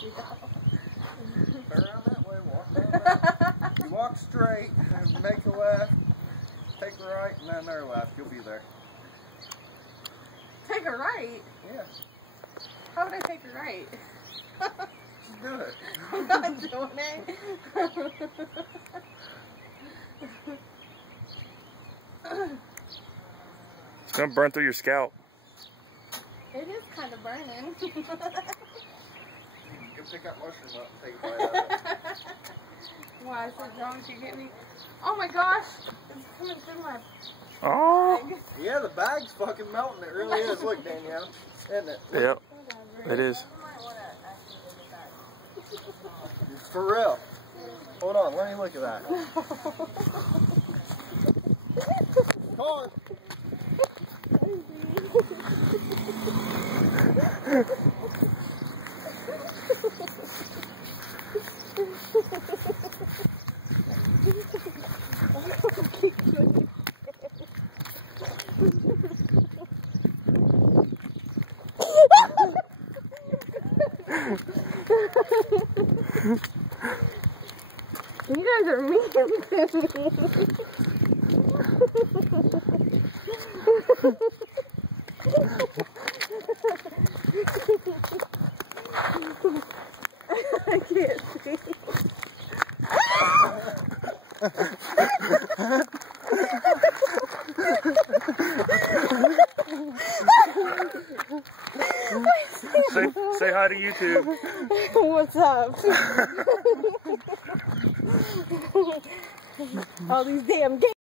Turn around that way, walk around that. You walk straight, make a left, take a right, and then another left. You'll be there. Take a right? Yeah. How would I take a right? Just do it. I'm not doing it. It's gonna burn through your scalp. It is kind of burning. You can pick that mushroom up and take a bite out of it. Why, so drunk you get me? Oh my gosh! It's coming through my Oh. bag. Yeah, the bag's fucking melting. It really is. Look, Danielle. Isn't it? Yep. It is. For real. Hold on, let me look at that. Come on. You guys are mean to me. I can't see. Say hi to YouTube. What's up? All these damn games.